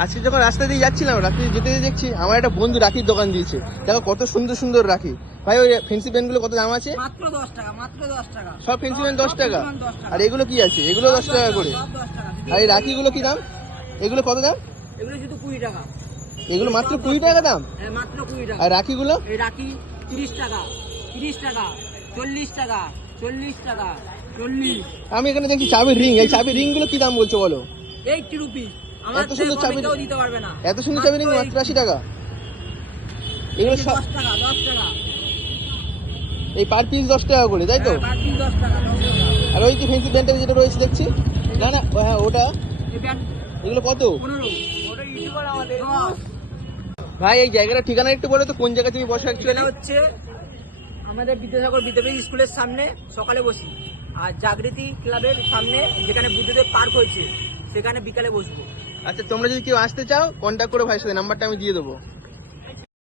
আজকে যখন রাস্তা দিয়ে যাচ্ছিলাম, রাত্রি যেতে যেতে দেখছি আমার একটা বন্ধু রাখির দোকান দিয়েছে। দেখো কত সুন্দর সুন্দর রাখি। ভাই ওই ফেন্সি প্যান্ট গুলো কত দাম আছে? মাত্র 10 টাকা, মাত্র 10 টাকা। সব ফেন্সি প্যান্ট 10 টাকা? সব 10 টাকা। আর এগুলো কি আছে? এগুলো 10 টাকা করে। সব 10 টাকা। আর এই রাখি গুলো কি দাম? এগুলো কত দাম? এগুলো শুধু 20 টাকা। এগুলো মাত্র 20 টাকা দাম? হ্যাঁ, মাত্র 20 টাকা। আর রাখি গুলো? এই রাখি 30 টাকা, 30 টাকা, 40 টাকা, 40 টাকা, 40। আমি এখানে দেখছি চাবির রিং। এই চাবির রিং গুলো কি দাম বলছো বলো? 80 রুপি। আমার এত সুন্দর থেকে চাবির, কেউ দিতে পারবে না। এত সুন্দর চাবির রিং মাত্র 80 টাকা? এগুলো 10 টাকা, 10 টাকা। এই পার পিস 10 টাকা করে, তাই তো? হ্যাঁ, বাকি 10 টাকা, 10 টাকা। আর ওই যে ফেন্সি প্যান্টের যেটা রয়েছে দেখছি, না না হ্যাঁ ওটা, এই প্যান্ট এগুলো কত? 15। ওটা ইউটিউবার আমাদের 10। ভাই এই জায়গাটা ঠিকানা একটু বলো তো, কোন জায়গায় তুমি বসো এটা অ্যাকচুয়ালি? হচ্ছে আমাদের বিদ্যাসাগর বিদ্যাপীঠ স্কুলের সামনে সকালে বসি, আর জাগৃতি ক্লাবের সামনে যেখানে বুদ্ধদেব পার্ক হয়েছে সেখানে বিকালে বসবো। আচ্ছা তোমরা যদি কেউ আসতে চাও কন্ট্যাক্ট করো ভাইয়ের সাথে, নাম্বারটা আমি দিয়ে দেবো।